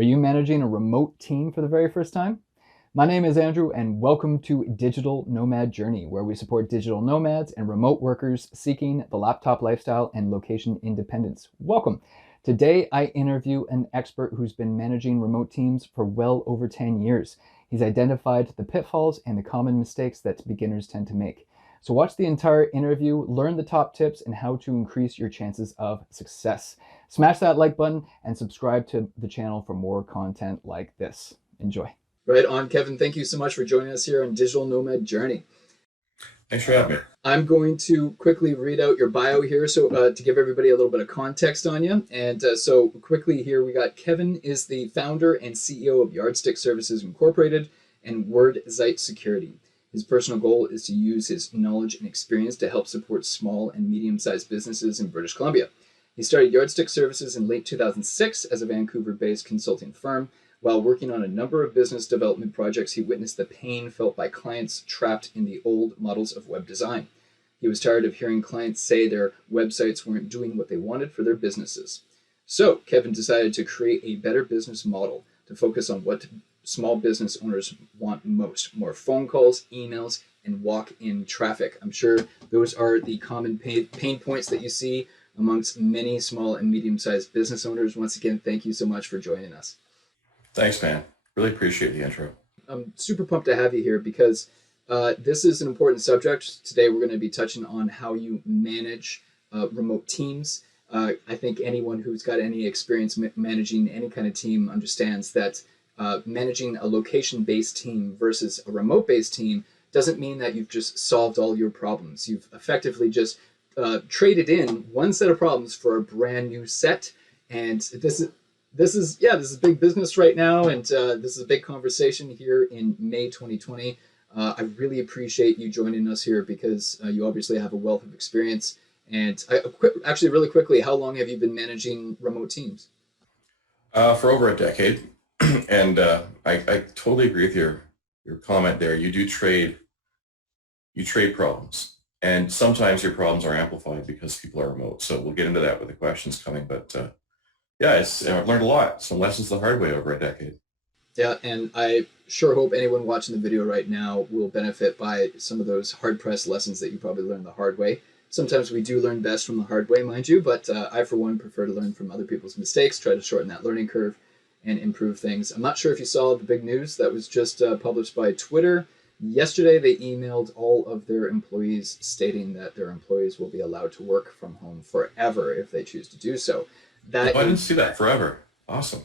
Are you managing a remote team for the very first time? My name is Andrew, and welcome to Digital Nomad Journey, where we support digital nomads and remote workers seeking the laptop lifestyle and location independence. Welcome. Today, I interview an expert who's been managing remote teams for well over 10 years. He's identified the pitfalls and the common mistakes that beginners tend to make. So watch the entire interview, learn the top tips and how to increase your chances of success. Smash that like button and subscribe to the channel for more content like this. Enjoy. Right on, Kevin. Thank you so much for joining us here on Digital Nomad Journey. Thanks for having me. I'm going to quickly read out your bio here to give everybody a little bit of context on you. And so quickly here, we got Kevin is the founder and CEO of Yardstick Services Incorporated and WordZite Security. His personal goal is to use his knowledge and experience to help support small and medium-sized businesses in British Columbia. He started Yardstick Services in late 2006 as a Vancouver-based consulting firm. While working on a number of business development projects, he witnessed the pain felt by clients trapped in the old models of web design. He was tired of hearing clients say their websites weren't doing what they wanted for their businesses. So Kevin decided to create a better business model to focus on what small business owners want most: more phone calls, emails, and walk-in traffic. I'm sure those are the common pain points that you see amongst many small and medium-sized business owners. Once again, thank you so much for joining us. Thanks, man. Really appreciate the intro. I'm super pumped to have you here because this is an important subject. Today, we're going to be touching on how you manage remote teams. I think anyone who's got any experience managing any kind of team understands that managing a location-based team versus a remote-based team doesn't mean that you've just solved all your problems. You've effectively just traded in one set of problems for a brand new set. And this is big business right now, and this is a big conversation here in May 2020. I really appreciate you joining us here because you obviously have a wealth of experience. And actually, really quickly, how long have you been managing remote teams? For over a decade, and I totally agree with your comment there. You trade problems, and sometimes your problems are amplified because people are remote. So we'll get into that with the questions coming, but. Yeah, I've learned a lot. Some lessons the hard way over a decade. Yeah, and I sure hope anyone watching the video right now will benefit by some of those hard-pressed lessons that you probably learned the hard way. Sometimes we do learn best from the hard way, mind you, but I, for one, prefer to learn from other people's mistakes, try to shorten that learning curve and improve things. I'm not sure if you saw the big news that was just published by Twitter. Yesterday, they emailed all of their employees stating that their employees will be allowed to work from home forever if they choose to do so. I didn't see that. Forever. Awesome.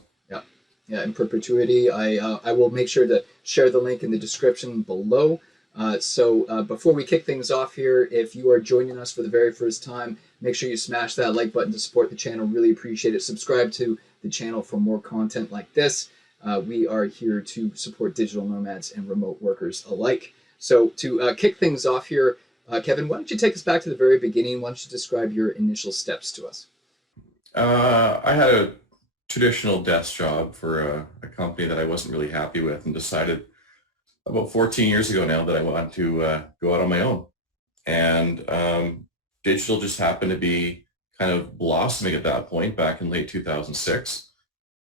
Yeah, in perpetuity. I will make sure to share the link in the description below. So before we kick things off here, if you are joining us for the very first time, make sure you smash that like button to support the channel. Really appreciate it. Subscribe to the channel for more content like this. We are here to support digital nomads and remote workers alike. So to kick things off here, Kevin, why don't you take us back to the very beginning? Why don't you describe your initial steps to us? I had a traditional desk job for a company that I wasn't really happy with, and decided about 14 years ago now that I wanted to go out on my own. And digital just happened to be kind of blossoming at that point back in late 2006.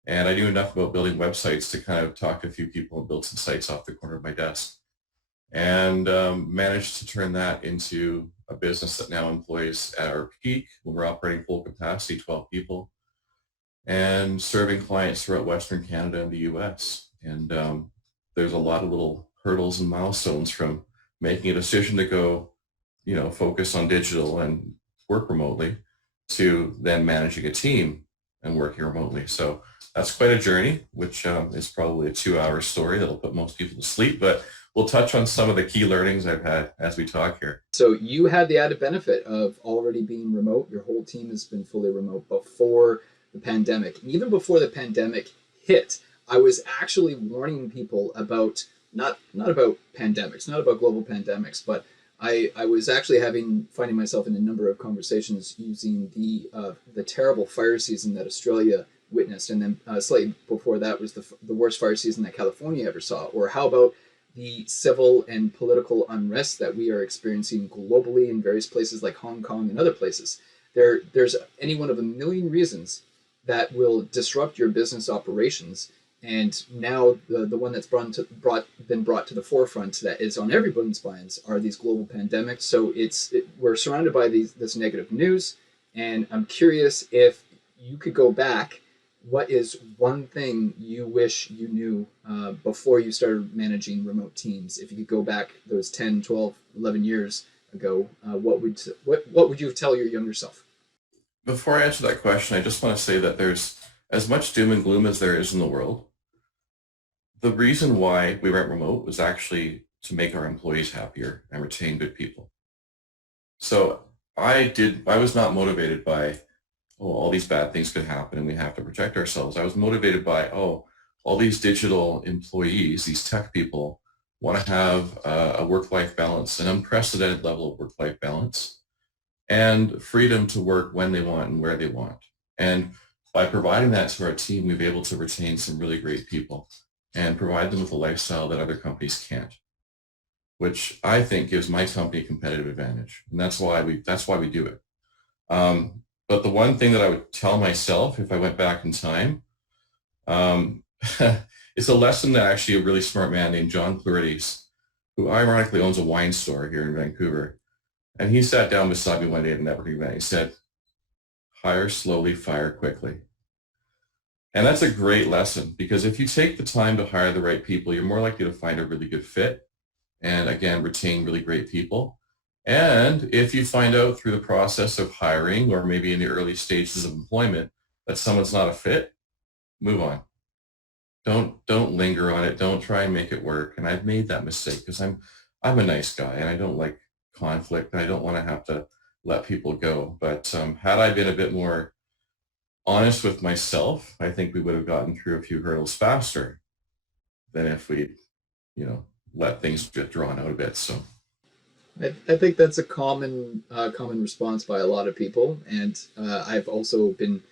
And I knew enough about building websites to kind of talk to a few people and build some sites off the corner of my desk. And managed to turn that into a business that now employs, at our peak, when we're operating full capacity, 12 people, and serving clients throughout Western Canada and the US. And there's a lot of little hurdles and milestones from making a decision to go, focus on digital and work remotely, to then managing a team and working remotely. So that's quite a journey, which is probably a 2-hour story that'll put most people to sleep, but we'll touch on some of the key learnings I've had as we talk here. So you had the added benefit of already being remote. Your whole team has been fully remote before the pandemic. And even before the pandemic hit, I was actually warning people about, not about pandemics, not about global pandemics, but I was actually finding myself in a number of conversations using the terrible fire season that Australia witnessed. And then slightly before that was the worst fire season that California ever saw. Or how about the civil and political unrest that we are experiencing globally in various places like Hong Kong and other places. There's any one of a million reasons that will disrupt your business operations. And now the one that's been brought to the forefront that is on everybody's minds are these global pandemics. So we're surrounded by this negative news, and I'm curious if you could go back. What is one thing you wish you knew before you started managing remote teams? If you could go back those 10, 12, 11 years ago, what would you tell your younger self? Before I answer that question, I just want to say that there's as much doom and gloom as there is in the world. The reason why we went remote was actually to make our employees happier and retain good people. So I was not motivated by, oh, all these bad things could happen and we have to protect ourselves. I was motivated by, oh, all these digital employees, these tech people want to have a work-life balance, an unprecedented level of work-life balance, and freedom to work when they want and where they want. And by providing that to our team, we've been able to retain some really great people and provide them with a lifestyle that other companies can't, which I think gives my company a competitive advantage. And that's why we do it. But the one thing that I would tell myself if I went back in time, it's a lesson that actually a really smart man named John Plurides, who ironically owns a wine store here in Vancouver. And he sat down beside me one day at a networking event. He said, hire slowly, fire quickly. And that's a great lesson, because if you take the time to hire the right people, you're more likely to find a really good fit and, again, retain really great people. And if you find out through the process of hiring or maybe in the early stages of employment that someone's not a fit, move on. Don't linger on it. Don't try and make it work. And I've made that mistake because I'm a nice guy and I don't like conflict. I don't want to have to let people go. But had I been a bit more honest with myself, I think we would have gotten through a few hurdles faster than if we, let things get drawn out a bit. So I think that's a common response by a lot of people, and I've also been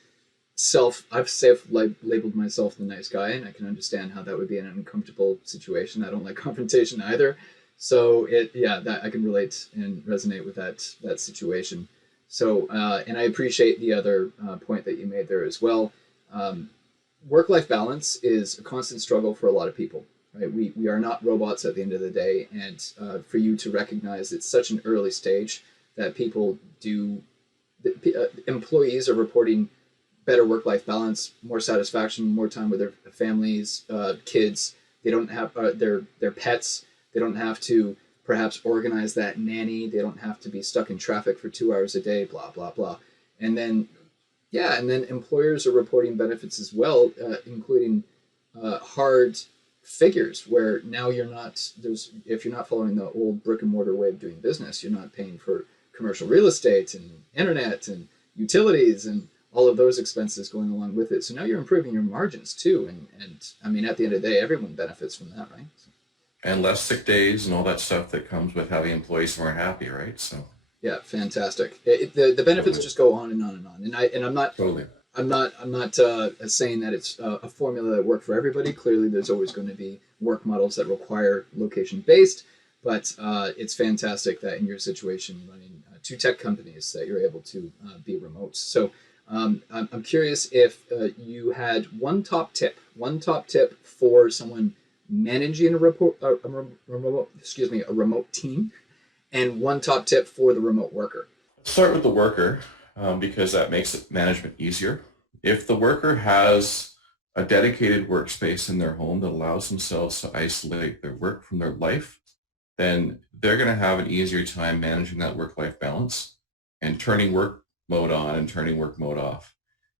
I've labeled myself the nice guy, and I can understand how that would be an uncomfortable situation. I don't like confrontation either, so that I can relate and resonate with that situation. So, and I appreciate the other point that you made there as well. Work-life balance is a constant struggle for a lot of people. Right? We are not robots at the end of the day, and for you to recognize it's such an early stage that employees are reporting better work-life balance, more satisfaction, more time with their families, kids. They don't have their pets. They don't have to perhaps organize that nanny. They don't have to be stuck in traffic for 2 hours a day, blah, blah, blah. And then employers are reporting benefits as well, including hard figures where now if you're not following the old brick and mortar way of doing business, you're not paying for commercial real estate and internet and utilities and all of those expenses going along with it. So now you're improving your margins too. And I mean, at the end of the day, everyone benefits from that, right? So. And less sick days and all that stuff that comes with having employees who aren't happy, right? So yeah, fantastic. The benefits just go on and on and on. And I'm not totally. I'm not saying that it's a formula that works for everybody. Clearly, there's always going to be work models that require location based, but it's fantastic that in your situation, running two tech companies, that you're able to be remote. So I'm curious if you had one top tip for someone managing a remote team, and one top tip for the remote worker. Start with the worker. Because that makes management easier. If the worker has a dedicated workspace in their home that allows themselves to isolate their work from their life, then they're going to have an easier time managing that work-life balance and turning work mode on and turning work mode off.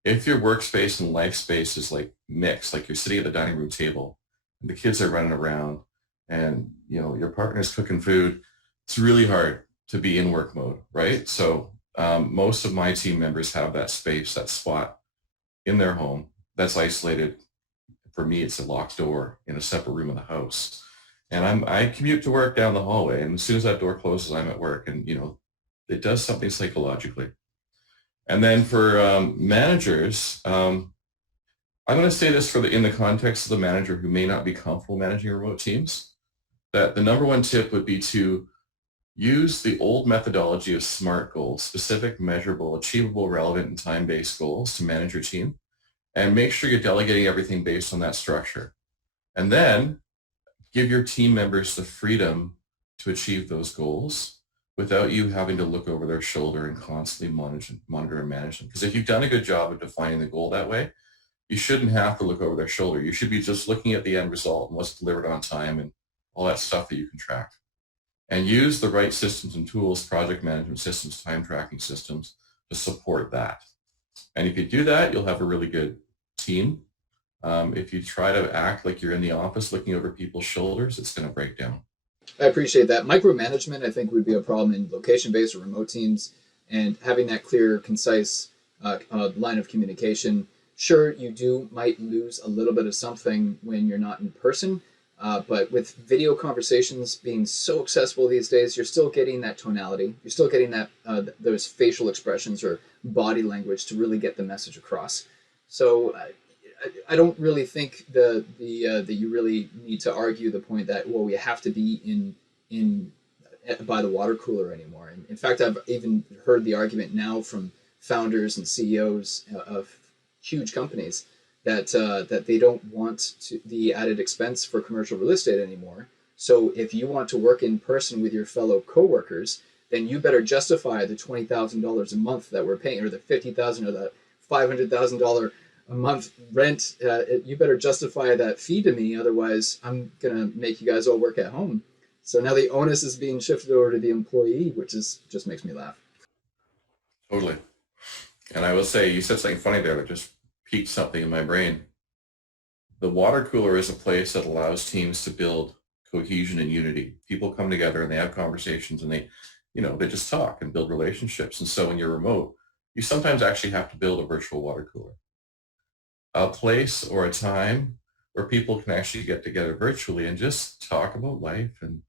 If your workspace and life space is like mixed, like you're sitting at the dining room table and the kids are running around and your partner's cooking food, it's really hard to be in work mode, right? So most of my team members have that space, that spot in their home that's isolated. For me, it's a locked door in a separate room of the house. And I commute to work down the hallway, and as soon as that door closes, I'm at work. And, it does something psychologically. And then for managers, I'm going to say this in the context of the manager who may not be comfortable managing remote teams, that the number one tip would be to use the old methodology of SMART goals, specific, measurable, achievable, relevant, and time-based goals to manage your team. and make sure you're delegating everything based on that structure. And then give your team members the freedom to achieve those goals without you having to look over their shoulder and constantly monitor and manage them. Because if you've done a good job of defining the goal that way, you shouldn't have to look over their shoulder. You should be just looking at the end result and what's delivered on time and all that stuff that you can track. And use the right systems and tools, project management systems, time tracking systems to support that. And if you do that, you'll have a really good team. If you try to act like you're in the office looking over people's shoulders, it's going to break down. I appreciate that. Micromanagement, I think, would be a problem in location-based or remote teams, and having that clear, concise line of communication. Sure, you might lose a little bit of something when you're not in person, but with video conversations being so accessible these days, you're still getting that tonality. You're still getting that those facial expressions or body language to really get the message across. So I don't really think that you really need to argue the point that, well, we have to be in by the water cooler anymore. And in fact, I've even heard the argument now from founders and CEOs of huge companies that they don't want the added expense for commercial real estate anymore. So if you want to work in person with your fellow coworkers, then you better justify the $20,000 a month that we're paying, or the $50,000 or the $500,000 a month rent. You better justify that fee to me, otherwise I'm gonna make you guys all work at home. So now the onus is being shifted over to the employee, which just makes me laugh. Totally. And I will say, you said something funny there that just piqued something in my brain. The water cooler is a place that allows teams to build cohesion and unity. People come together and they have conversations, and they just talk and build relationships. And so when you're remote, you sometimes actually have to build a virtual water cooler, a place or a time where people can actually get together virtually and just talk about life and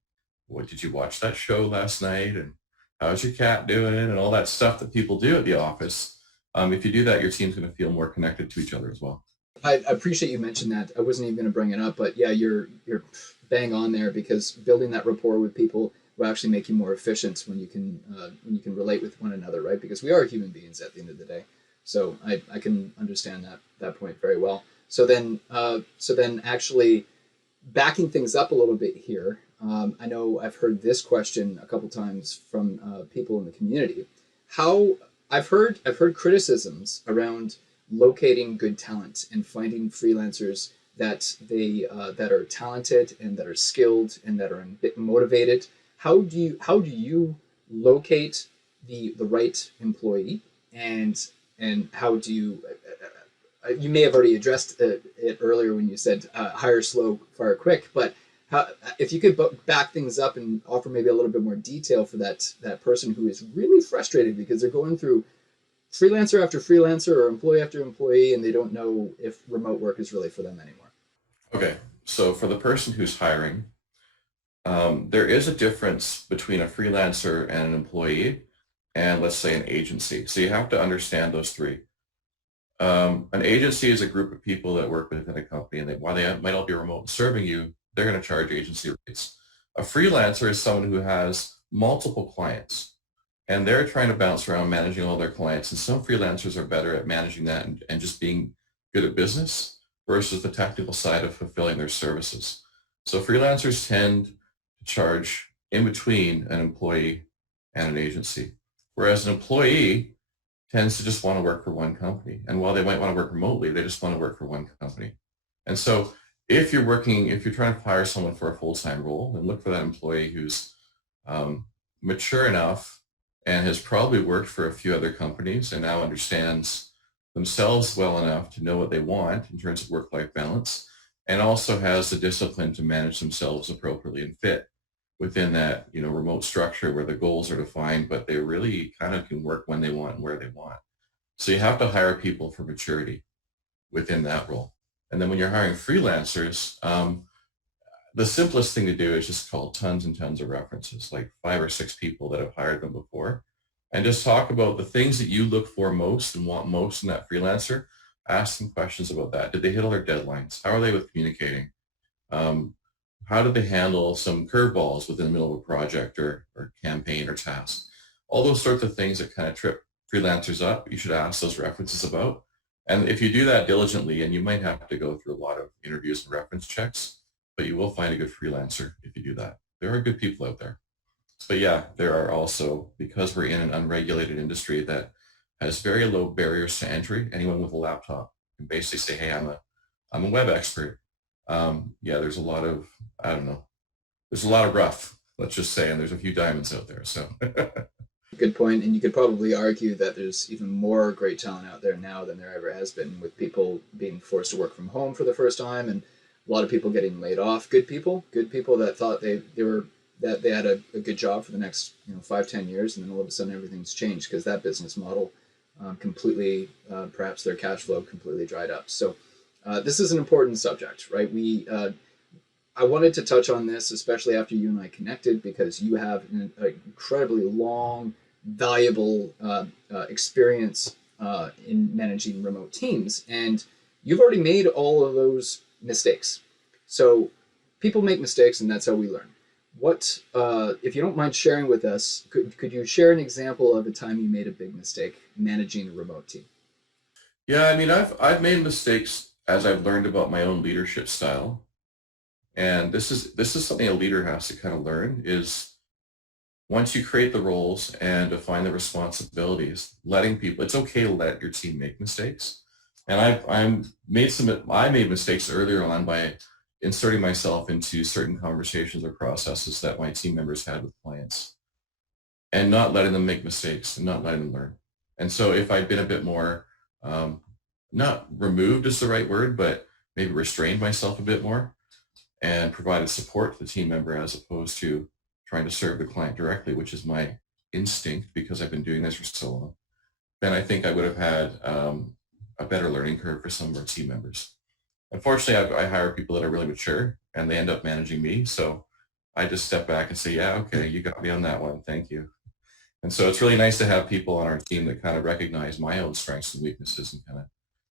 what did you watch that show last night and how's your cat doing and all that stuff that people do at the office. If you do that, your team's going to feel more connected to each other as well. I appreciate you mentioned that. I wasn't even going to bring it up, but yeah, you're bang on there, because building that rapport with people will actually make you more efficient when you can relate with one another, right? Because we are human beings at the end of the day. So I can understand that point very well. So then actually backing things up a little bit here, I know I've heard this question a couple times from people in the community. I've heard criticisms around locating good talent and finding freelancers that are talented and that are skilled and that are motivated. How do you locate the right employee, and how do you you may have already addressed it earlier when you said hire slow, fire quick, but if you could back things up and offer maybe a little bit more detail for that person who is really frustrated because they're going through freelancer after freelancer or employee after employee, and they don't know if remote work is really for them anymore. Okay, so for the person who's hiring, there is a difference between a freelancer and an employee and, let's say, an agency. So you have to understand those three. An agency is a group of people that work within a company, and while they might all be remote and serving you, they're going to charge agency rates. A freelancer is someone who has multiple clients, and they're trying to bounce around managing all their clients. And some freelancers are better at managing that and just being good at business versus the technical side of fulfilling their services. So freelancers tend to charge in between an employee and an agency, whereas an employee tends to just want to work for one company. And while they might want to work remotely, they just want to work for one company. And so if you're trying to hire someone for a full-time role, then look for that employee who's mature enough and has probably worked for a few other companies and now understands themselves well enough to know what they want in terms of work-life balance, and also has the discipline to manage themselves appropriately and fit within that remote structure where the goals are defined, but they really kind of can work when they want and where they want. So you have to hire people for maturity within that role. And then when you're hiring freelancers, the simplest thing to do is just call tons and tons of references, like 5 or 6 people that have hired them before, and just talk about the things that you look for most and want most in that freelancer. Ask them questions about that. Did they hit all their deadlines? How are they with communicating? How did they handle some curveballs within the middle of a project or campaign or task? All those sorts of things that kind of trip freelancers up, you should ask those references about. And if you do that diligently, and you might have to go through a lot of interviews and reference checks, but you will find a good freelancer if you do that. There are good people out there. But yeah, there are also, because we're in an unregulated industry that has very low barriers to entry, anyone with a laptop can basically say, hey, I'm a web expert. Yeah, there's a lot of, I don't know, there's a lot of rough, let's just say, and there's a few diamonds out there. So Good point. And you could probably argue that there's even more great talent out there now than there ever has been, with people being forced to work from home for the first time, and a lot of people getting laid off. Good people that thought they were that they had a good job for the next 5-10 years, and then all of a sudden everything's changed because that business model completely, perhaps their cash flow completely dried up. So this is an important subject, right? I wanted to touch on this, especially after you and I connected, because you have an incredibly long, valuable experience in managing remote teams, and you've already made all of those mistakes. So people make mistakes, and that's how we learn. What, if you don't mind sharing with us, could you share an example of a time you made a big mistake managing a remote team? yeah, I mean, I've made mistakes as I've learned about my own leadership style. And this is something a leader has to kind of learn is once you create the roles and define the responsibilities, letting people, it's okay to let your team make mistakes. And I made mistakes earlier on by inserting myself into certain conversations or processes that my team members had with clients and not letting them make mistakes and not letting them learn. And so if I'd been a bit more, not removed is the right word, but maybe restrained myself a bit more, and provided support to the team member as opposed to trying to serve the client directly, which is my instinct because I've been doing this for so long, then I think I would have had a better learning curve for some of our team members. Unfortunately, I hire people that are really mature and they end up managing me. So I just step back and say, yeah, okay, you got me on that one. Thank you. And so it's really nice to have people on our team that kind of recognize my own strengths and weaknesses and kind of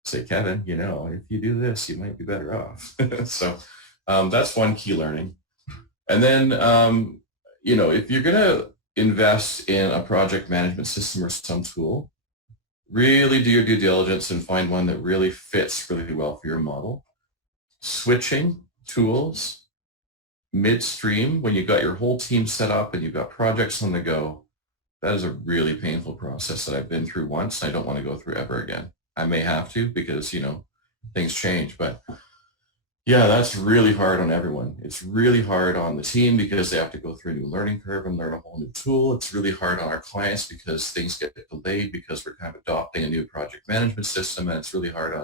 say, Kevin, if you do this, you might be better off. So that's one key learning. And then, if you're going to invest in a project management system or some tool, really do your due diligence and find one that really fits really well for your model. Switching tools midstream when you've got your whole team set up and you've got projects on the go, that is a really painful process that I've been through once. I don't want to go through ever again. I may have to because, things change, but yeah, that's really hard on everyone. It's really hard on the team because they have to go through a new learning curve and learn a whole new tool. It's really hard on our clients because things get delayed because we're kind of adopting a new project management system. And it's really hard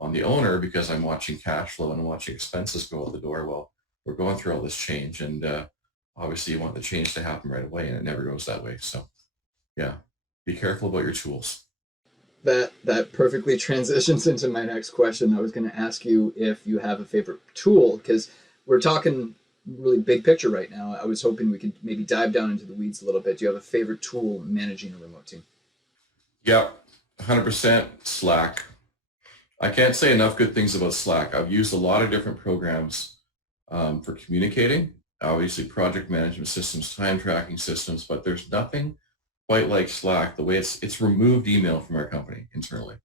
on the owner because I'm watching cash flow and I'm watching expenses go out the door while we're going through all this change. And obviously you want the change to happen right away and it never goes that way. So yeah, be careful about your tools. That perfectly transitions into my next question. I was going to ask you if you have a favorite tool, because we're talking really big picture right now. I was hoping we could maybe dive down into the weeds a little bit. Do you have a favorite tool managing a remote team? Yeah, 100% Slack. I can't say enough good things about Slack. I've used a lot of different programs for communicating, obviously project management systems, time tracking systems, but there's nothing quite like Slack, the way it's removed email from our company internally.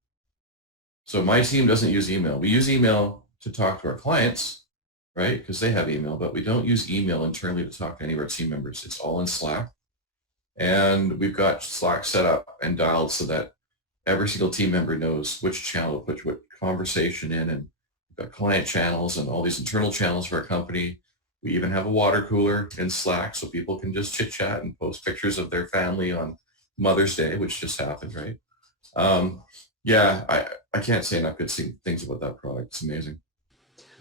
So my team doesn't use email. We use email to talk to our clients, right? Because they have email, but we don't use email internally to talk to any of our team members. It's all in Slack. And we've got Slack set up and dialed so that every single team member knows which channel to put what conversation in. And we've got client channels and all these internal channels for our company. We even have a water cooler in Slack so people can just chit chat and post pictures of their family on Mother's Day, which just happened, right? Yeah, I can't say enough good things about that product. It's amazing.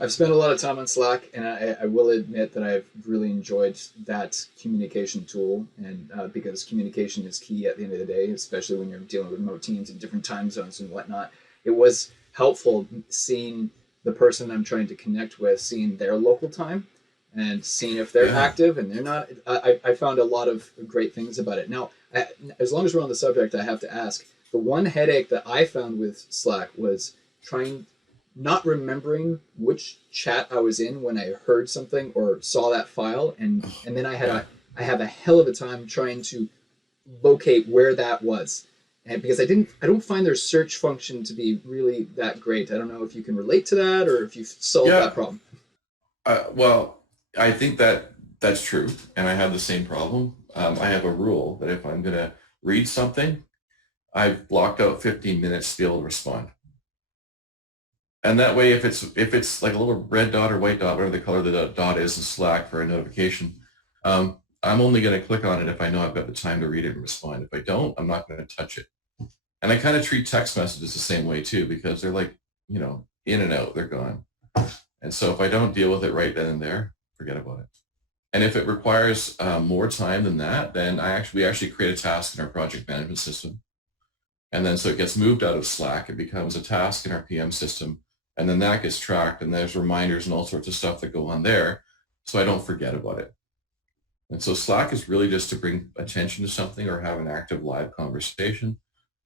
I've spent a lot of time on Slack, and I will admit that I've really enjoyed that communication tool, and because communication is key at the end of the day, especially when you're dealing with remote teams in different time zones and whatnot. It was helpful seeing the person I'm trying to connect with, seeing their local time and seeing if they're active and they're not. I found a lot of great things about it. Now, as long as we're on the subject, I have to ask, the one headache that I found with Slack was not remembering which chat I was in when I heard something or saw that file, and then I have a hell of a time trying to locate where that was. and because I don't find their search function to be really that great. I don't know if you can relate to that or if you've solved Yeah. that problem. Well, I think that that's true, and I have the same problem. I have a rule that if I'm going to read something, I've blocked out 15 minutes to be able to respond. And that way, if it's like a little red dot or white dot, whatever the color the dot is in Slack for a notification, I'm only going to click on it if I know I've got the time to read it and respond. If I don't, I'm not going to touch it. And I kind of treat text messages the same way too, because they're like, in and out, they're gone. And so if I don't deal with it right then and there, forget about it. And if it requires more time than that, then we actually create a task in our project management system. And then so it gets moved out of Slack. It becomes a task in our PM system. And then that gets tracked, and there's reminders and all sorts of stuff that go on there, so I don't forget about it. And so Slack is really just to bring attention to something or have an active live conversation,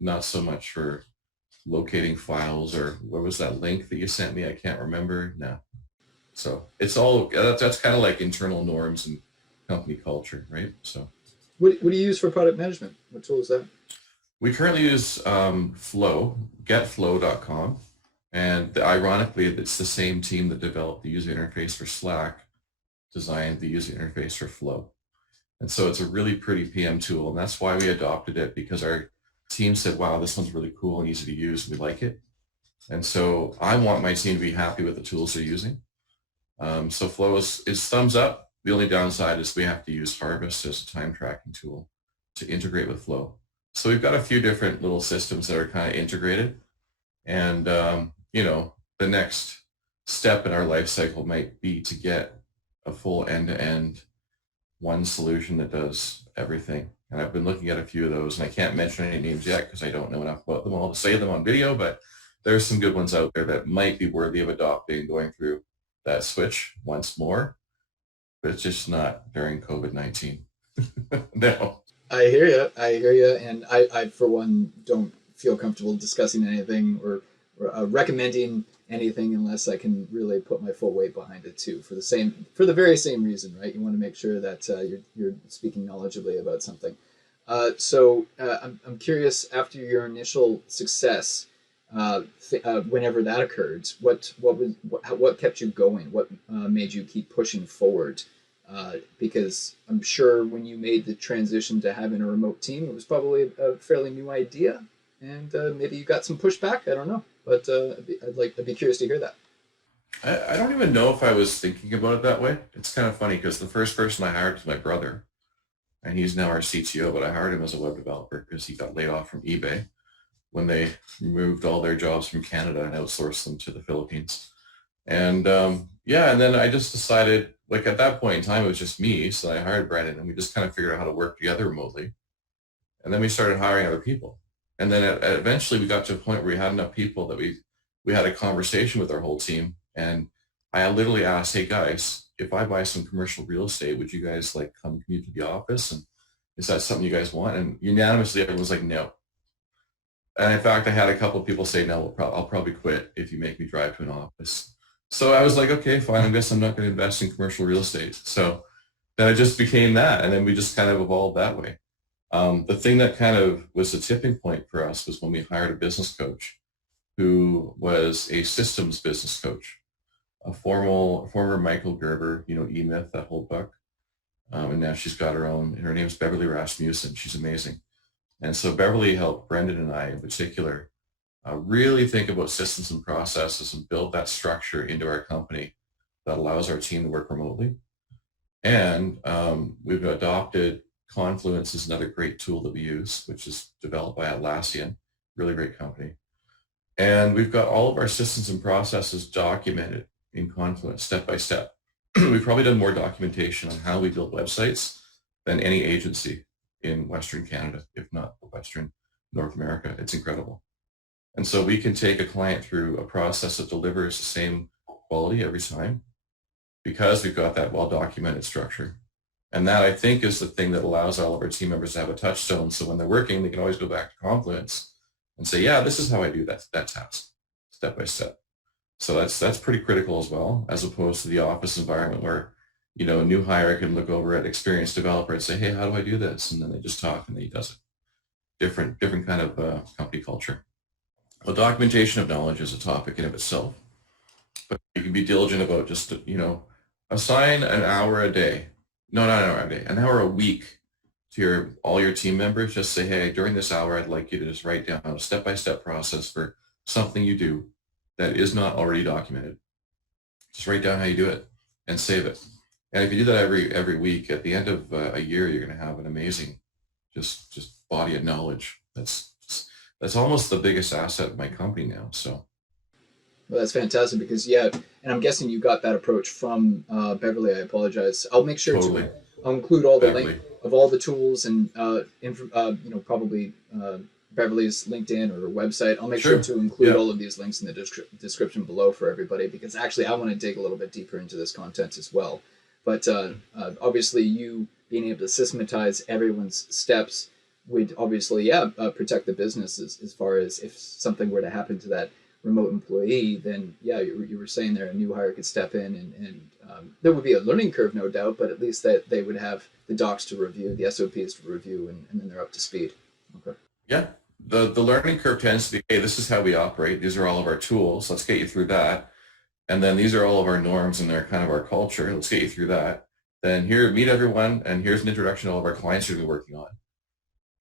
not so much for locating files or what was that link that you sent me? I can't remember. No. So it's all, that's kind of like internal norms and company culture, right? So What do you use for product management? What tool is that? we currently use Flow, getflow.com. And ironically, it's the same team that developed the user interface for Slack, designed the user interface for Flow. And so it's a really pretty PM tool. And that's why we adopted it, because our team said, wow, this one's really cool and easy to use. We like it. And so I want my team to be happy with the tools they're using. So Flow is thumbs up. The only downside is we have to use Harvest as a time tracking tool to integrate with Flow. So we've got a few different little systems that are kind of integrated. And, the next step in our life cycle might be to get a full end-to-end one solution that does everything. And I've been looking at a few of those, and I can't mention any names yet because I don't know enough about them all to say them on video, but there's some good ones out there that might be worthy of adopting and going through that switch once more, but it's just not during COVID-19. No. I hear you. And I, for one, don't feel comfortable discussing anything or recommending anything unless I can really put my full weight behind it too, for the very same reason, right? You want to make sure that you're speaking knowledgeably about something. So I'm curious, after your initial success, whenever that occurred, what kept you going? What made you keep pushing forward? Because I'm sure when you made the transition to having a remote team, it was probably a fairly new idea, and maybe you got some pushback. I don't know, but I'd be curious to hear that. I don't even know if I was thinking about it that way. It's kind of funny because the first person I hired was my brother, and he's now our CTO, but I hired him as a web developer because he got laid off from eBay when they removed all their jobs from Canada and outsourced them to the Philippines. And and then I just decided, like at that point in time, it was just me. So I hired Brendan, and we just kind of figured out how to work together remotely. And then we started hiring other people. And then eventually we got to a point where we had enough people that we had a conversation with our whole team. And I literally asked, hey guys, if I buy some commercial real estate, would you guys like come commute to the office? And is that something you guys want? And unanimously, everyone was like, no. And in fact, I had a couple of people say, no, I'll probably quit if you make me drive to an office. So I was like, okay, fine. I guess I'm not going to invest in commercial real estate. So then it just became that. And then we just kind of evolved that way. The thing that kind of was the tipping point for us was when we hired a business coach who was a systems business coach, a former Michael Gerber, E-Myth, that whole book. And now she's got her own, and her name's Beverly Rasmussen. She's amazing. And so Beverly helped Brendan and I in particular really think about systems and processes and build that structure into our company that allows our team to work remotely. And we've adopted Confluence is another great tool that we use, which is developed by Atlassian, really great company. And we've got all of our systems and processes documented in Confluence step by step. We've probably done more documentation on how we build websites than any agency in Western Canada, if not Western North America. It's incredible. And so we can take a client through a process that delivers the same quality every time because we've got that well-documented structure. And that, I think, is the thing that allows all of our team members to have a touchstone. So when they're working, they can always go back to Confluence and say, yeah, this is how I do that task, step by step. So that's pretty critical as well, as opposed to the office environment where, a new hire can look over at experienced developer and say, hey, how do I do this? And then they just talk and he does it. different kind of company culture. Well, documentation of knowledge is a topic in of itself, but you can be diligent about just, assign an hour a day. No, not an hour a day, an hour a week to all your team members. Just say, hey, during this hour, I'd like you to just write down a step-by-step process for something you do that is not already documented. Just write down how you do it and save it. And if you do that every week, at the end of a year, you're going to have an amazing just body of knowledge. That's almost the biggest asset of my company now. So. Well, that's fantastic because, and I'm guessing you got that approach from Beverly. I apologize. I'll make sure Totally. I'll include all the Beverly. link of all the tools and probably Beverly's LinkedIn or website. I'll make sure to include all of these links in the description below for everybody, because actually I want to dig a little bit deeper into this content as well. But obviously, you being able to systematize everyone's steps would obviously protect the business as far as if something were to happen to that remote employee, then you were saying there a new hire could step in and there would be a learning curve, no doubt, but at least that they would have the docs to review, the SOPs to review, and then they're up to speed. Okay. Yeah. The learning curve tends to be, hey, this is how we operate. These are all of our tools. Let's get you through that. And then these are all of our norms and they're kind of our culture. Let's get you through that. Then here, meet everyone, and here's an introduction to all of our clients you're going to be working on.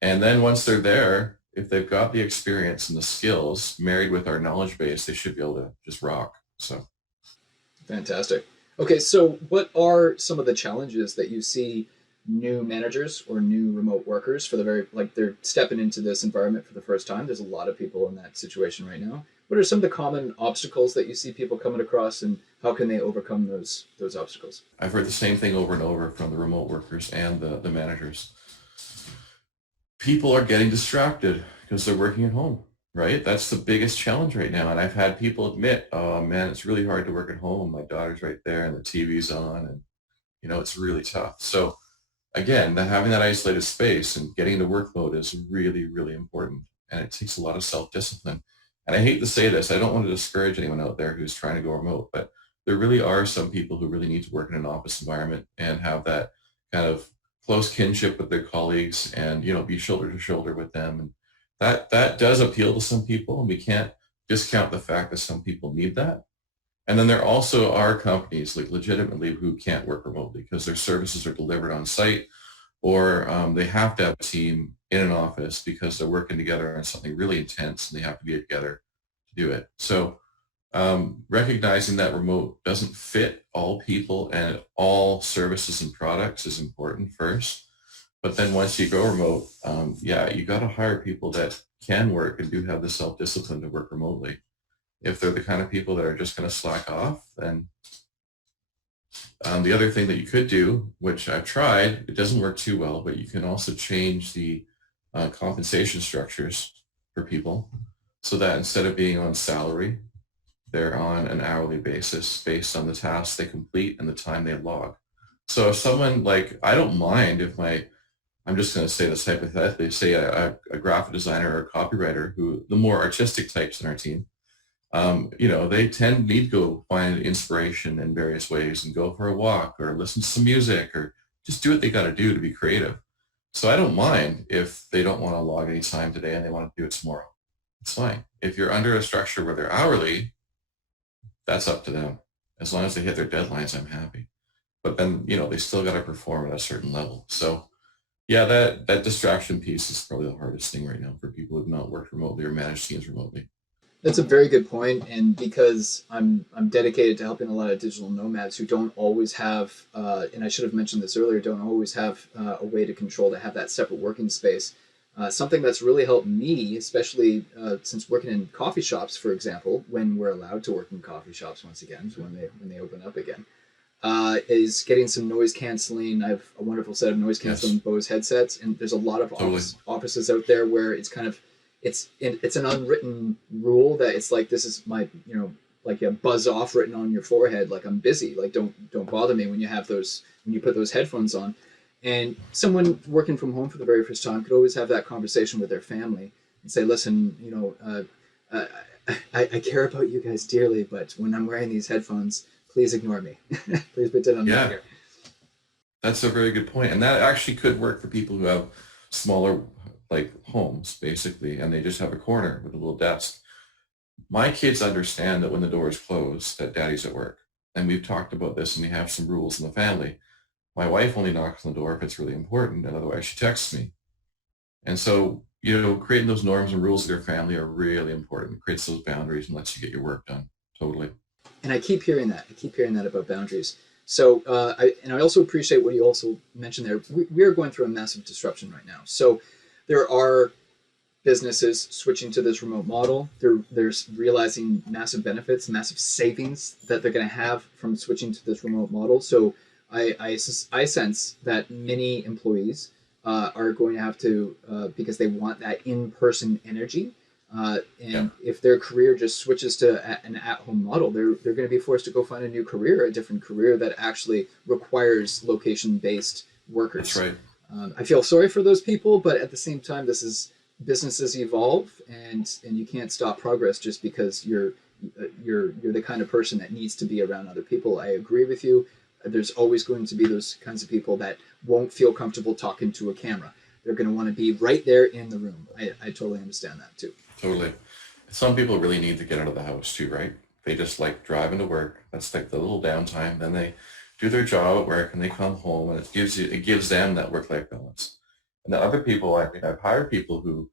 And then once they're there, if they've got the experience and the skills married with our knowledge base, they should be able to just rock. So. Fantastic. Okay, so what are some of the challenges that you see new managers or new remote workers they're stepping into this environment for the first time? There's a lot of people in that situation right now. What are some of the common obstacles that you see people coming across, and how can they overcome those obstacles? I've heard the same thing over and over from the remote workers and the managers. People are getting distracted because they're working at home, right? That's the biggest challenge right now. And I've had people admit, oh man, it's really hard to work at home. My daughter's right there and the TV's on, and it's really tough. So again, having that isolated space and getting into work mode is really, really important. And it takes a lot of self-discipline. And I hate to say this, I don't want to discourage anyone out there who's trying to go remote, but there really are some people who really need to work in an office environment and have that kind of close kinship with their colleagues and, be shoulder to shoulder with them. And that does appeal to some people, and we can't discount the fact that some people need that. And then there also are companies legitimately who can't work remotely because their services are delivered on site, or they have to have a team in an office because they're working together on something really intense and they have to be together to do it. So recognizing that remote doesn't fit all people and all services and products is important first. But then once you go remote, you got to hire people that can work and do have the self-discipline to work remotely. If they're the kind of people that are just going to slack off, then the other thing that you could do, which I've tried, it doesn't work too well, but you can also change the compensation structures for people so that instead of being on salary, they're on an hourly basis based on the tasks they complete and the time they log. So if someone I don't mind if I'm just going to say this hypothetically, say a graphic designer or a copywriter, who the more artistic types in our team, they need to go find inspiration in various ways and go for a walk or listen to some music or just do what they got to do to be creative. So I don't mind if they don't want to log any time today and they want to do it tomorrow. It's fine. If you're under a structure where they're hourly, that's up to them. As long as they hit their deadlines, I'm happy. But then, they still got to perform at a certain level. So yeah, that distraction piece is probably the hardest thing right now for people who have not worked remotely or managed teams remotely. That's a very good point, and because I'm dedicated to helping a lot of digital nomads who don't always have, and I should have mentioned this earlier, don't always have a way to have that separate working space. Something that's really helped me, especially since working in coffee shops, for example, when we're allowed to work in coffee shops once again, so when they open up again, is getting some noise canceling. I have a wonderful set of noise canceling Bose headsets, and there's a lot of offices out there where it's kind of it's an unwritten rule that it's like, this is my, like a buzz off written on your forehead, like I'm busy, like don't bother me when you put those headphones on. And someone working from home for the very first time could always have that conversation with their family and say, listen, I care about you guys dearly, but when I'm wearing these headphones, please ignore me. Please pretend I'm not here. That's a very good point. And that actually could work for people who have smaller like homes basically, and they just have a corner with a little desk. My kids understand that when the door is closed, that daddy's at work. And we've talked about this and we have some rules in the family. My wife only knocks on the door if it's really important, and otherwise she texts me. And so, creating those norms and rules of your family are really important. It creates those boundaries and lets you get your work done. Totally. And I keep hearing that. I keep hearing that about boundaries. So, I also appreciate what you also mentioned there. We are going through a massive disruption right now. So, there are businesses switching to this remote model. They're realizing massive benefits, massive savings that they're going to have from switching to this remote model. So, I sense that many employees are going to have to, because they want that in-person energy. And if their career just switches to an at-home model, they're going to be forced to go find a new career, a different career that actually requires location-based workers. That's right. I feel sorry for those people, but at the same time, businesses evolve, and you can't stop progress just because you're the kind of person that needs to be around other people. I agree with you. There's always going to be those kinds of people that won't feel comfortable talking to a camera. They're going to want to be right there in the room. I totally understand that too. Totally. Some people really need to get out of the house too, right? They just like driving to work. That's like the little downtime. Then they do their job at work and they come home, and it gives them that work-life balance. And the other people, I've hired people who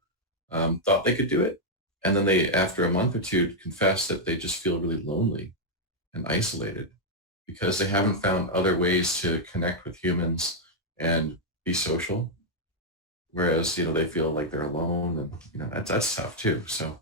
thought they could do it, and then they, after a month or two, confess that they just feel really lonely and isolated because they haven't found other ways to connect with humans and be social. Whereas, they feel like they're alone, and, that's tough too. So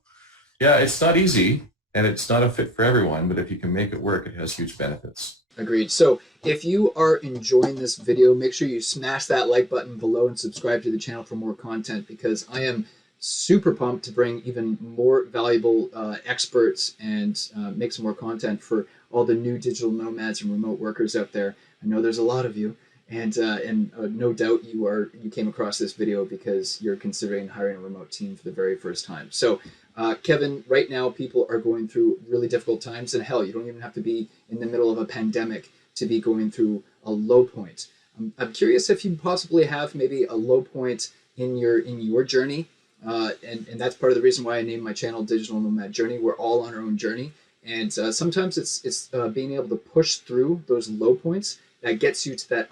yeah, it's not easy and it's not a fit for everyone, but if you can make it work, it has huge benefits. Agreed. So if you are enjoying this video, make sure you smash that like button below and subscribe to the channel for more content, because I am super pumped to bring even more valuable experts and make some more content for all the new digital nomads and remote workers out there. I know there's a lot of you, and no doubt you came across this video because you're considering hiring a remote team for the very first time. So Kevin, right now people are going through really difficult times, and hell, you don't even have to be in the middle of a pandemic to be going through a low point. I'm curious if you possibly have maybe a low point in your journey. And that's part of the reason why I named my channel Digital Nomad Journey. We're all on our own journey, and sometimes it's being able to push through those low points that gets you to that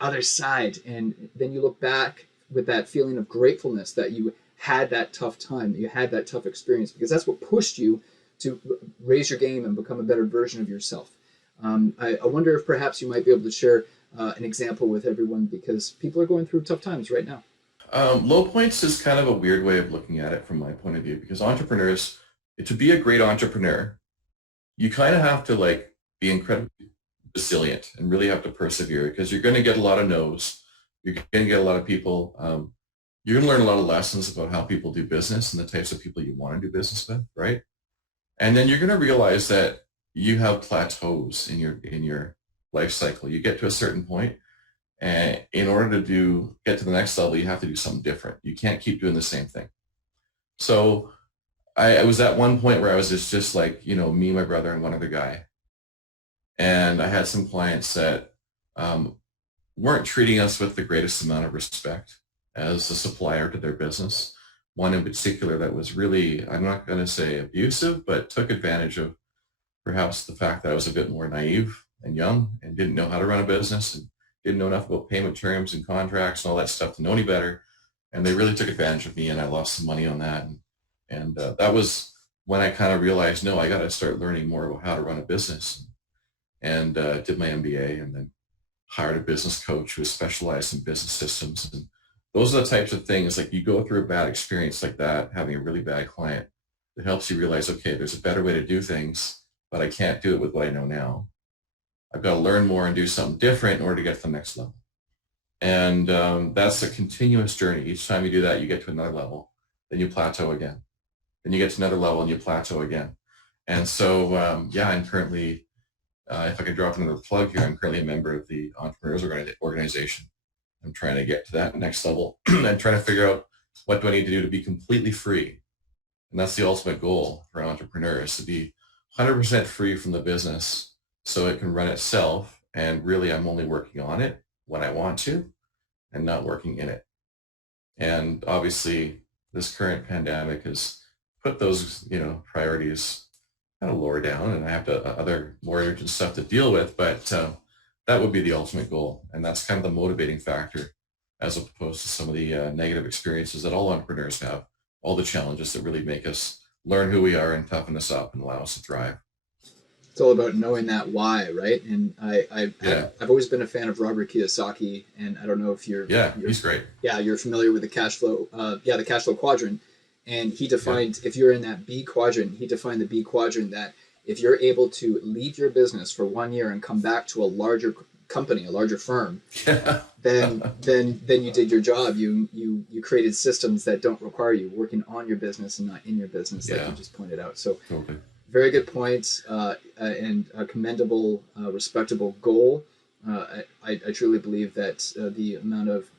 other side, and then you look back with that feeling of gratefulness that you had that tough time, that you had that tough experience, because that's what pushed you to raise your game and become a better version of yourself. I wonder if perhaps you might be able to share an example with everyone, because people are going through tough times right now. Low points is kind of a weird way of looking at it from my point of view, because entrepreneurs, to be a great entrepreneur, you kind of have to be incredibly resilient and really have to persevere, because you're going to get a lot of no's. You're going to get a lot of people. You're going to learn a lot of lessons about how people do business and the types of people you want to do business with, right? And then you're going to realize that you have plateaus in your life cycle. You get to a certain point, and in order to get to the next level, you have to do something different. You can't keep doing the same thing. So I was at one point where I was just me, my brother, and one other guy. And I had some clients that weren't treating us with the greatest amount of respect as a supplier to their business. One in particular that was really, I'm not going to say abusive, but took advantage of perhaps the fact that I was a bit more naive and young and didn't know how to run a business and didn't know enough about payment terms and contracts and all that stuff to know any better. And they really took advantage of me, and I lost some money on that. And that was when I kind of realized, no, I got to start learning more about how to run a business, and did my MBA, and then hired a business coach who was specialized in business systems. And those are the types of things, like you go through a bad experience like that, having a really bad client, that helps you realize, okay, there's a better way to do things, but I can't do it with what I know now. I've got to learn more and do something different in order to get to the next level. And that's a continuous journey. Each time you do that, you get to another level, then you plateau again. Then you get to another level and you plateau again. And so, I'm currently, if I could drop another plug here, I'm currently a member of the Entrepreneurs Organization. I'm trying to get to that next level and trying to figure out what do I need to do to be completely free. And that's the ultimate goal for entrepreneurs, to be 100% free from the business so it can run itself. And really, I'm only working on it when I want to and not working in it. And obviously, this current pandemic has put those, priorities kind of lower down, and I have to other more urgent stuff to deal with. But that would be the ultimate goal, and that's kind of the motivating factor, as opposed to some of the negative experiences that all entrepreneurs have, all the challenges that really make us learn who we are and toughen us up and allow us to thrive. It's all about knowing that why, right? And Yeah, I've always been a fan of Robert Kiyosaki, and I don't know if yeah, you're he's great. yeah, you're familiar with the cash flow, the cash flow quadrant. And he Yeah, defined, if you're in that B quadrant, he defined the B quadrant that if you're able to leave your business for 1 year and come back to a larger company, a larger firm, yeah, then you did your job. You created systems that don't require you working on your business and not in your business, like you yeah, just pointed out. So totally. very good point, and a commendable, respectable goal. I truly believe that the amount of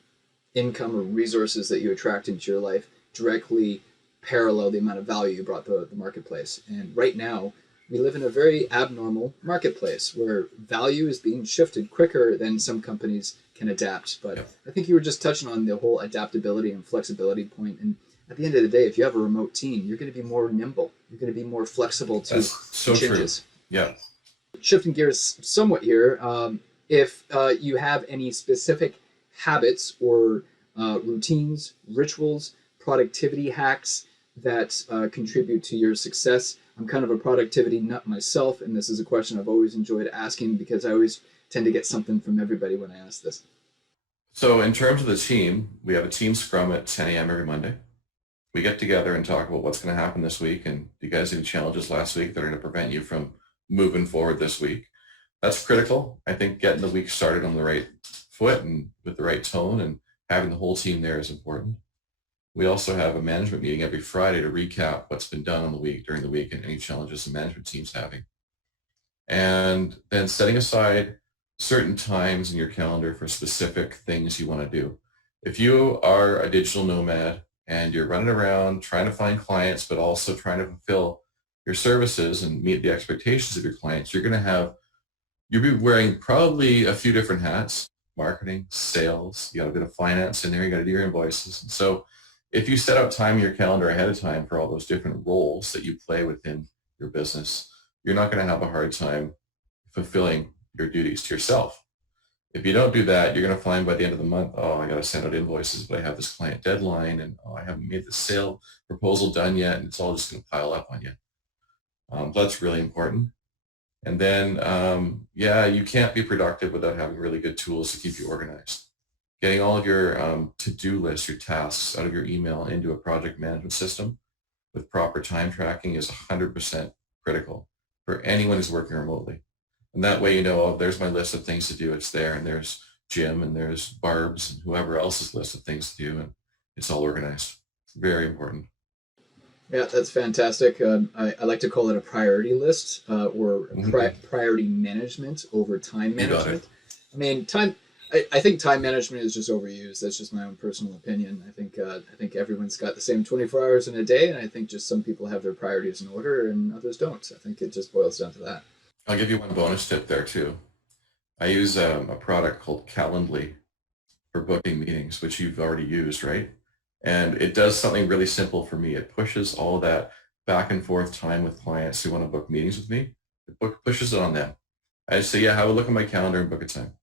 income or resources that you attract into your life directly parallel the amount of value you brought the marketplace. And right now, we live in a very abnormal marketplace where value is being shifted quicker than some companies can adapt. But Yep. I think you were just touching on the whole adaptability and flexibility point. And at the end of the day, if you have a remote team, you're going to be more nimble. You're going to be more flexible to That's so true. changes. Yeah. Shifting gears somewhat here, if you have any specific habits or routines, rituals, productivity hacks that contribute to your success. I'm kind of a productivity nut myself, and this is a question I've always enjoyed asking because I always tend to get something from everybody when I ask this. So in terms of the team, we have a team scrum at 10 a.m. every Monday. We get together and talk about what's going to happen this week, and do you guys have any challenges last week that are going to prevent you from moving forward this week? That's critical. I think getting the week started on the right foot and with the right tone and having the whole team there is important. We also have a management meeting every Friday to recap what's been done on the week during the week and any challenges the management team's having. And then setting aside certain times in your calendar for specific things you want to do. If you are a digital nomad and you're running around trying to find clients, but also trying to fulfill your services and meet the expectations of your clients, you'll be wearing probably a few different hats: marketing, sales, you got a bit of finance in there, you got to do your invoices. And so if you set out time in your calendar ahead of time for all those different roles that you play within your business, you're not going to have a hard time fulfilling your duties to yourself. If you don't do that, you're going to find by the end of the month, oh, I got to send out invoices, but I have this client deadline, and oh, I haven't made the sale proposal done yet, and it's all just going to pile up on you. That's really important. And then, yeah, you can't be productive without having really good tools to keep you organized. Getting all of your to-do lists, your tasks out of your email into a project management system with proper time tracking is 100% critical for anyone who's working remotely. And that way, oh, there's my list of things to do. It's there. And there's Jim and there's Barb's and whoever else's list of things to do. And it's all organized. Very important. Yeah, that's fantastic. I like to call it a priority list or Mhm. priority management over time You got management. it. I mean, I think time management is just overused. That's just my own personal opinion. I think everyone's got the same 24 hours in a day, and I think just some people have their priorities in order and others don't. I think it just boils down to that. I'll give you one bonus tip there too. I use a product called Calendly for booking meetings, which you've already used, right? And it does something really simple for me. It pushes all that back and forth time with clients who want to book meetings with me. Pushes it on them. I just say, yeah, have a look at my calendar and book a time.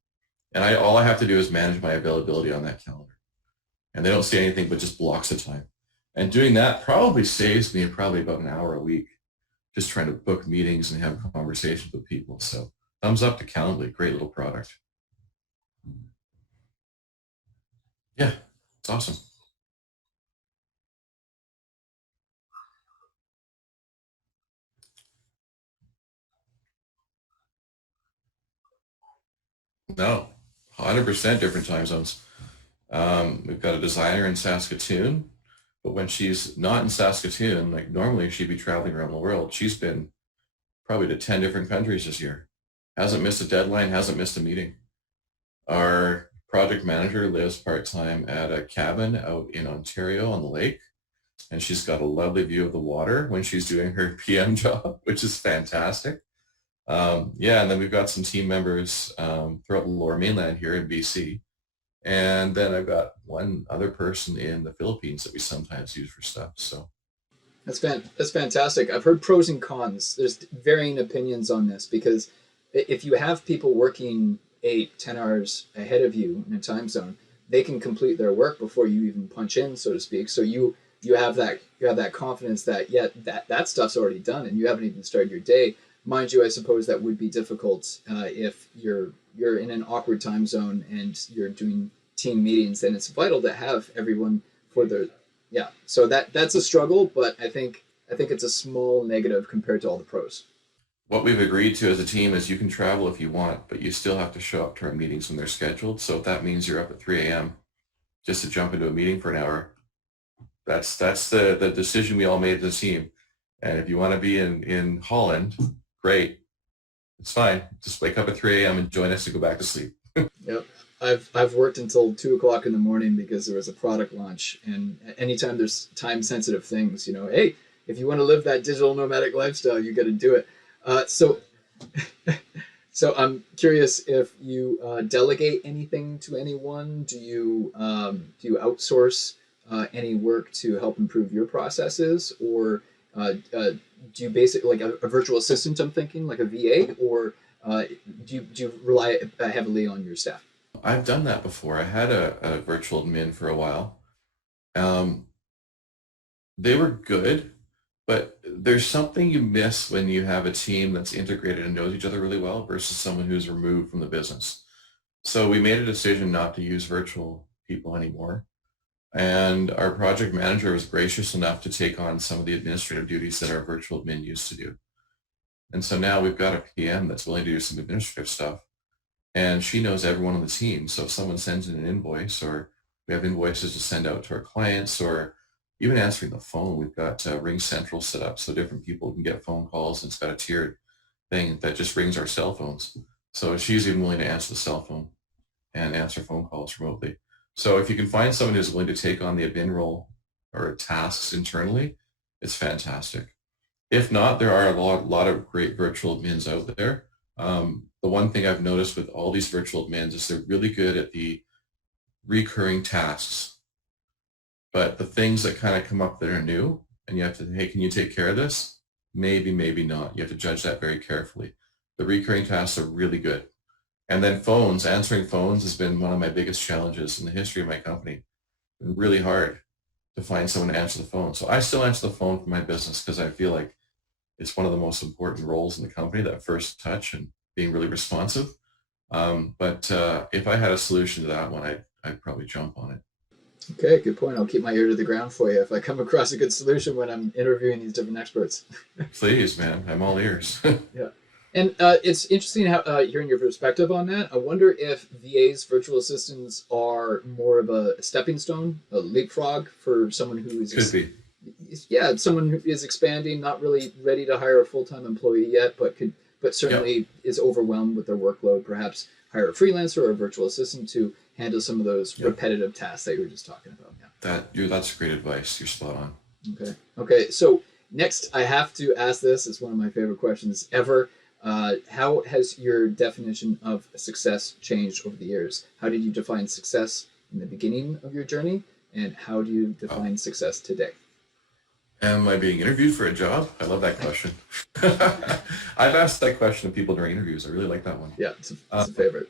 And all I have to do is manage my availability on that calendar. And they don't see anything but just blocks of time. And doing that probably saves me probably about an hour a week, just trying to book meetings and have conversations with people. So thumbs up to Calendly. Great little product. Yeah, it's awesome. No, 100% different time zones. We've got a designer in Saskatoon, but when she's not in Saskatoon, like normally she'd be traveling around the world. She's been probably to 10 different countries this year. Hasn't missed a deadline, hasn't missed a meeting. Our project manager lives part-time at a cabin out in Ontario on the lake, and she's got a lovely view of the water when she's doing her PM job, which is fantastic. Yeah, and then we've got some team members throughout the lower mainland here in BC. And then I've got one other person in the Philippines that we sometimes use for stuff. So That's fantastic. I've heard pros and cons. There's varying opinions on this because if you have people working 8, 10 hours ahead of you in a time zone, they can complete their work before you even punch in, so to speak. So you have that confidence that that stuff's already done and you haven't even started your day. Mind you, I suppose that would be difficult if you're in an awkward time zone and you're doing team meetings. Then it's vital to have everyone for their yeah. So that's a struggle, but I think it's a small negative compared to all the pros. what we've agreed to as a team is you can travel if you want, but you still have to show up to our meetings when they're scheduled. So if that means you're up at 3 a.m. just to jump into a meeting for an hour, that's the decision we all made as a team. And if you want to be in Holland, great. It's fine. Just wake up at 3 a.m. and join us to go back to sleep. Yep. I've worked until 2 o'clock in the morning because there was a product launch, and anytime there's time sensitive things, hey, if you want to live that digital nomadic lifestyle, you got to do it. So so I'm curious if you delegate anything to anyone. Do you outsource any work to help improve your processes, or do you basically like a virtual assistant? I'm thinking like a VA, or do you rely heavily on your staff? I've done that before. I had a virtual admin for a while. Um, they were good, but there's something you miss when you have a team that's integrated and knows each other really well versus someone who's removed from the business. So we made a decision not to use virtual people anymore. And our project manager was gracious enough to take on some of the administrative duties that our virtual admin used to do. And so now we've got a PM that's willing to do some administrative stuff. And she knows everyone on the team. So if someone sends in an invoice, or we have invoices to send out to our clients, or even answering the phone, we've got Ring Central set up so different people can get phone calls, and it's got a tiered thing that just rings our cell phones. So she's even willing to answer the cell phone and answer phone calls remotely. So if you can find someone who's willing to take on the admin role or tasks internally, it's fantastic. If not, there are a lot of great virtual admins out there. The one thing I've noticed with all these virtual admins is they're really good at the recurring tasks, but the things that kind of come up that are new and you have to, hey, can you take care of this? Maybe, maybe not. You have to judge that very carefully. The recurring tasks are really good. And then phones, answering phones has been one of my biggest challenges in the history of my company. It's been really hard to find someone to answer the phone. So I still answer the phone for my business because I feel like it's one of the most important roles in the company, that first touch and being really responsive. But if I had a solution to that one, I'd probably jump on it. Okay, good point. I'll keep my ear to the ground for you if I come across a good solution when I'm interviewing these different experts. Please, man, I'm all ears. Yeah. And it's interesting how hearing your perspective on that. I wonder if VAs, virtual assistants, are more of a stepping stone, a leapfrog for someone who Could be. yeah, someone who is expanding, not really ready to hire a full-time employee yet, but Yep. certainly is overwhelmed with their workload. Perhaps hire a freelancer or a virtual assistant to handle some of those Yep. repetitive tasks that you were just talking about. Yeah. That's great advice. You're spot on. Okay. Okay. So next, I have to ask this. It's one of my favorite questions ever. How has your definition of success changed over the years? How did you define success in the beginning of your journey, and how do you Oh, define success today? am I being interviewed for a job? I love that question. I've asked that question to people during interviews. I really like that one. Yeah, Uh, it's a favorite.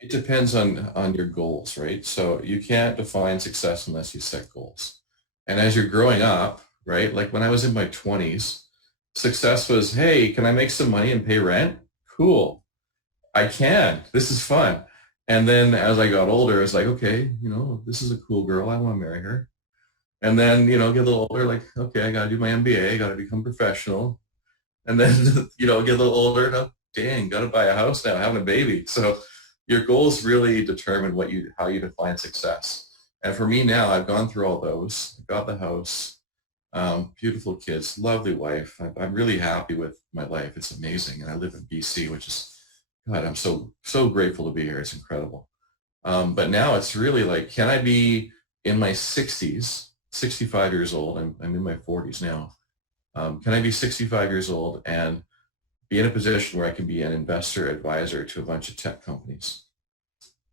it depends on your goals, right? So you can't define success unless you set goals. And as you're growing up, right? Like when I was in my 20s, success was, hey, can I make some money and pay rent? Cool. I can. This is fun. And then as I got older, it's like, okay, this is a cool girl. I want to marry her. And then, get a little older, like, okay, I got to do my MBA, got to become professional. And then, get a little older, dang, got to buy a house now, having a baby. So your goals really determine how you define success. And for me now, I've gone through all those, got the house, beautiful kids, lovely wife. I'm really happy with my life. It's amazing. And I live in BC, which is, God, I'm so grateful to be here. It's incredible. But now it's really like, can I be in my 60s, 65 years old? I'm in my 40s now. Can I be 65 years old and be in a position where I can be an investor advisor to a bunch of tech companies?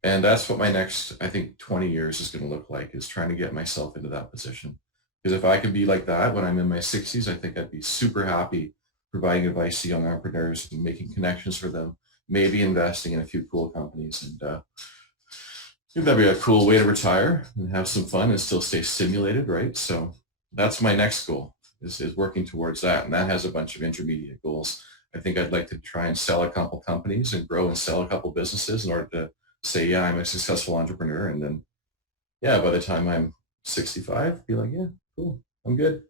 And that's what my next, I think, 20 years is going to look like, is trying to get myself into that position. Because if I could be like that when I'm in my 60s, I think I'd be super happy providing advice to young entrepreneurs and making connections for them, maybe investing in a few cool companies. And I think that'd be a cool way to retire and have some fun and still stay stimulated, right? So that's my next goal, is working towards that. And that has a bunch of intermediate goals. I think I'd like to try and sell a couple companies and grow and sell a couple businesses in order to say, yeah, I'm a successful entrepreneur. And then, yeah, by the time I'm 65, be like, yeah, cool, I'm good.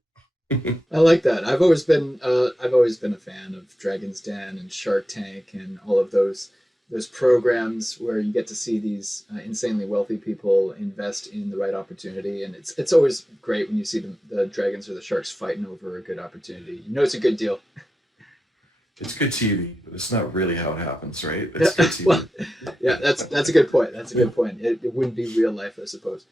I like that. I've always been a fan of Dragon's Den and Shark Tank and all of those programs where you get to see these insanely wealthy people invest in the right opportunity, and it's always great when you see the dragons or the sharks fighting over a good opportunity. You know it's a good deal. It's good TV, but it's not really how it happens, right? It's good TV. Well, yeah, that's a good point. That's a good point. It wouldn't be real life, I suppose.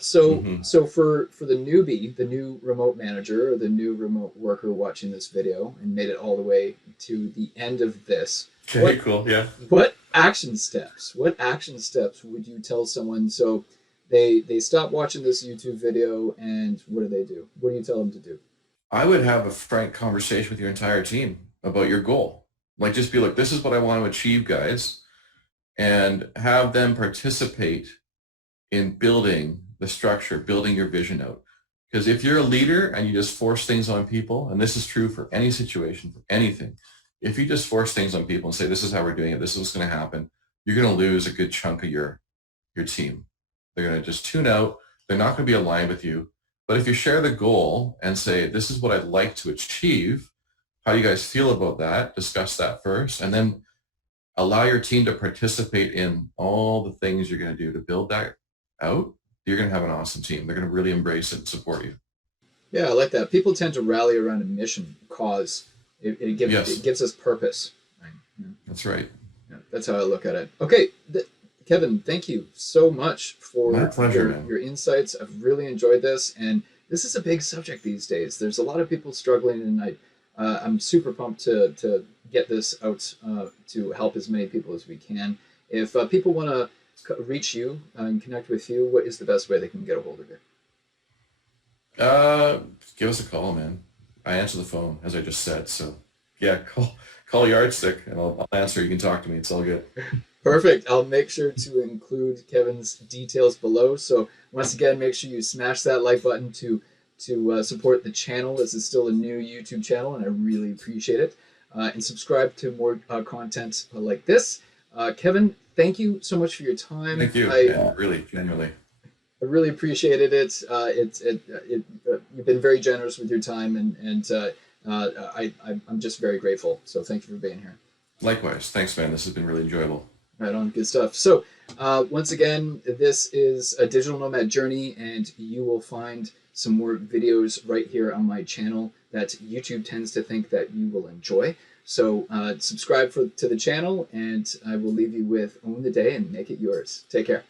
So for the newbie, the new remote manager or the new remote worker watching this video and made it all the way to the end of this, Okay, cool, yeah. what action steps? What action steps would you tell someone so they stop watching this YouTube video and what do? What do you tell them to do? I would have a frank conversation with your entire team about your goal. Like, just be like, this is what I want to achieve, guys, and have them participate in building the structure, building your vision out. Because if you're a leader and you just force things on people, and this is true for any situation, for anything, if you just force things on people and say, this is how we're doing it, this is what's going to happen, you're going to lose a good chunk of your team. They're going to just tune out. They're not going to be aligned with you. But if you share the goal and say, this is what I'd like to achieve, how do you guys feel about that? Discuss that first, and then allow your team to participate in all the things you're going to do to build that out. You're going to have an awesome team. They're going to really embrace it and support you. Yeah, I like that. People tend to rally around a mission, cause. It gives us purpose. Right? Yeah. That's right. Yeah, that's how I look at it. Okay, Kevin, thank you so much for My pleasure, man. your insights. I've really enjoyed this, and this is a big subject these days. There's a lot of people struggling, and I'm super pumped to get this out to help as many people as we can. If people want to reach you and connect with you, what is the best way they can get a hold of you? Give us a call, man. I answer the phone, as I just said. So, yeah, call Yardstick, and I'll answer. You can talk to me. It's all good. Perfect. I'll make sure to include Kevin's details below. So once again, make sure you smash that like button to support the channel. This is still a new YouTube channel, and I really appreciate it. And subscribe to more content like this. Kevin, thank you so much for your time. Thank you. Yeah, really, genuinely. I really appreciated it. You've been very generous with your time, and I'm just very grateful. So thank you for being here. Likewise. Thanks, man. This has been really enjoyable. Right on. Good stuff. So once again, this is a digital nomad journey, and you will find some more videos right here on my channel that YouTube tends to think that you will enjoy. So subscribe to the channel, and I will leave you with Own the Day and Make It Yours. Take care.